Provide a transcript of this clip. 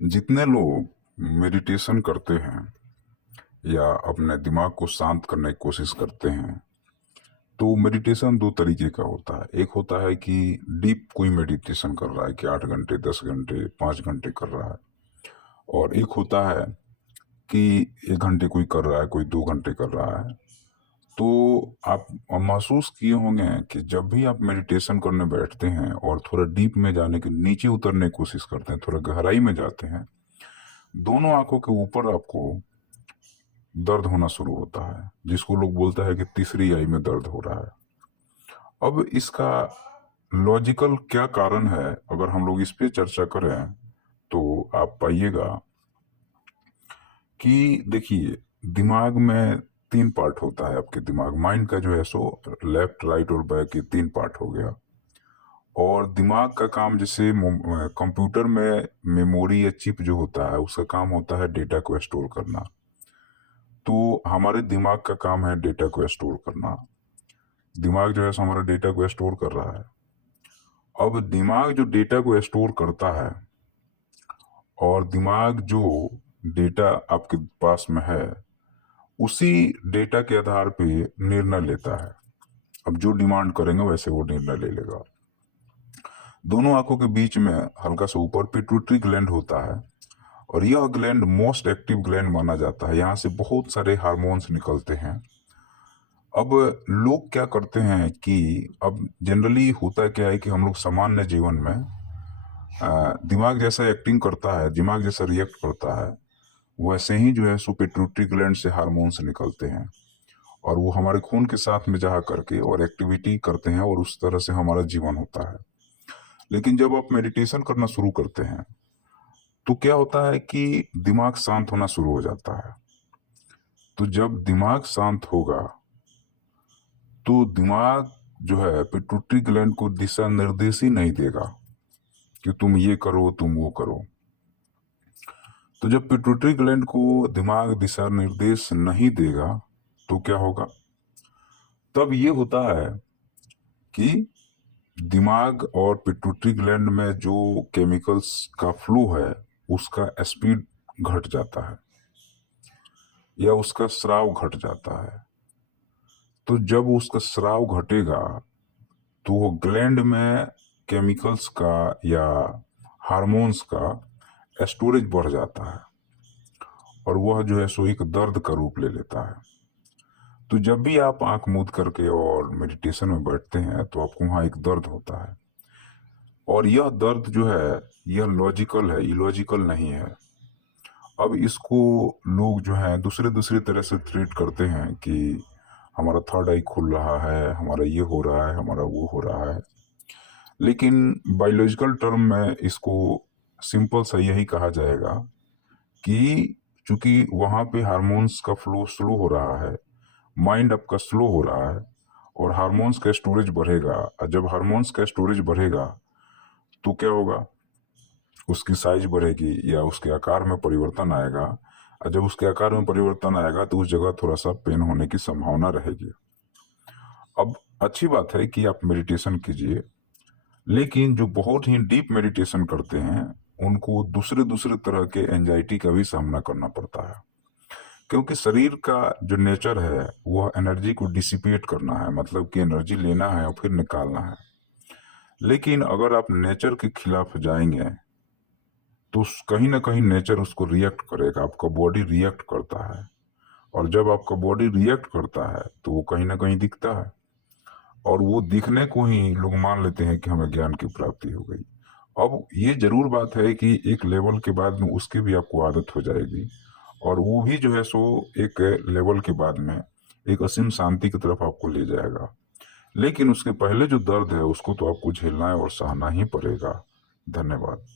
जितने लोग मेडिटेशन करते हैं या अपने दिमाग को शांत करने की कोशिश करते हैं, तो मेडिटेशन दो तरीके का होता है। एक होता है कि डीप कोई मेडिटेशन कर रहा है कि 8 घंटे, 10 घंटे, 5 घंटे कर रहा है। और एक होता है कि 1 घंटे कोई कर रहा है, कोई 2 घंटे कर रहा है। तो आप महसूस किए होंगे कि जब भी आप मेडिटेशन करने बैठते हैं और थोड़ा डीप में जाने की, नीचे उतरने की कोशिश करते हैं, थोड़ा गहराई में जाते हैं, दोनों आंखों के ऊपर आपको दर्द होना शुरू होता है, जिसको लोग बोलते हैं कि तीसरी आई में दर्द हो रहा है। अब इसका लॉजिकल क्या कारण है, अगर हम लोग इस पे चर्चा करें तो आप पाइएगा कि देखिए, दिमाग में 3 पार्ट होता है। आपके दिमाग, माइंड का जो है सो लेफ्ट, राइट और बैक, ये 3 पार्ट हो गया। और दिमाग का काम, जैसे कंप्यूटर में मेमोरी या चिप जो होता है, उसका काम होता है डेटा को स्टोर करना। तो हमारे दिमाग का काम है डेटा को स्टोर करना। दिमाग जो है सो हमारा डेटा को स्टोर कर रहा है। अब दिमाग जो डेटा को स्टोर करता है, और दिमाग जो डेटा आपके पास में है, उसी डेटा के आधार पे निर्णय लेता है। अब जो डिमांड करेंगे वैसे वो निर्णय ले लेगा। दोनों आंखों के बीच में हल्का सा ऊपर पिट्यूटरी ग्लैंड होता है, और यह ग्लैंड मोस्ट एक्टिव ग्लैंड माना जाता है। यहाँ से बहुत सारे हार्मोन्स निकलते हैं। अब लोग क्या करते हैं कि अब जनरली होता क्या है कि हम लोग सामान्य जीवन में दिमाग जैसा एक्टिंग करता है, दिमाग जैसा रिएक्ट करता है, वैसे ही जो है सो पिट्यूटरी ग्लैंड से हार्मोन्स निकलते हैं, और वो हमारे खून के साथ में जा करके और एक्टिविटी करते हैं, और उस तरह से हमारा जीवन होता है। लेकिन जब आप मेडिटेशन करना शुरू करते हैं, तो क्या होता है कि दिमाग शांत होना शुरू हो जाता है। तो जब दिमाग शांत होगा, तो दिमाग जो है पिट्यूटरी ग्लैंड को दिशा निर्देश ही नहीं देगा कि तुम ये करो, तुम वो करो। तो जब पिट्यूटरी ग्लैंड को दिमाग दिशा निर्देश नहीं देगा, तो क्या होगा? तब ये होता है कि दिमाग और पिट्यूटरी ग्लैंड में जो केमिकल्स का फ्लो है, उसका स्पीड घट जाता है, या उसका स्राव घट जाता है। तो जब उसका स्राव घटेगा, तो वो ग्लैंड में केमिकल्स का या हार्मोन्स का स्टोरेज बढ़ जाता है, और वह जो है सो एक दर्द का रूप ले लेता है। तो जब भी आप आंख मूंद करके और मेडिटेशन में बैठते हैं, तो आपको वहाँ एक दर्द होता है। और यह दर्द जो है, यह लॉजिकल है, इलॉजिकल नहीं है। अब इसको लोग जो है दूसरे दूसरे तरह से ट्रीट करते हैं कि हमारा थर्ड आई खुल रहा है, हमारा ये हो रहा है, हमारा वो हो रहा है। लेकिन बायोलॉजिकल टर्म में इसको सिंपल सा यही कहा जाएगा कि चूंकि वहाँ पे हार्मोन्स का फ्लो स्लो हो रहा है, माइंड आपका स्लो हो रहा है, और हार्मोन्स का स्टोरेज बढ़ेगा। और जब हार्मोन्स का स्टोरेज बढ़ेगा, तो क्या होगा? उसकी साइज बढ़ेगी या उसके आकार में परिवर्तन आएगा। और जब उसके आकार में परिवर्तन आएगा, तो उस जगह थोड़ा सा पेन होने की संभावना रहेगी। अब अच्छी बात है कि आप मेडिटेशन कीजिए, लेकिन जो बहुत ही डीप मेडिटेशन करते हैं, उनको दूसरे दूसरे तरह के एंजाइटी का भी सामना करना पड़ता है। क्योंकि शरीर का जो नेचर है, वह एनर्जी को डिसिपेट करना है, मतलब कि एनर्जी लेना है और फिर निकालना है। लेकिन अगर आप नेचर के खिलाफ जाएंगे, तो कहीं ना कहीं नेचर उसको रिएक्ट करेगा, आपका बॉडी रिएक्ट करता है। और जब आपका बॉडी रिएक्ट करता है, तो वो कहीं ना कहीं दिखता है, और वो दिखने को ही लोग मान लेते हैं कि हमें ज्ञान की प्राप्ति हो गई। अब ये जरूर बात है कि एक लेवल के बाद में उसकी भी आपको आदत हो जाएगी, और वो भी जो है सो एक लेवल के बाद में एक असीम शांति की तरफ आपको ले जाएगा। लेकिन उसके पहले जो दर्द है, उसको तो आपको झेलना है और सहना ही पड़ेगा। धन्यवाद।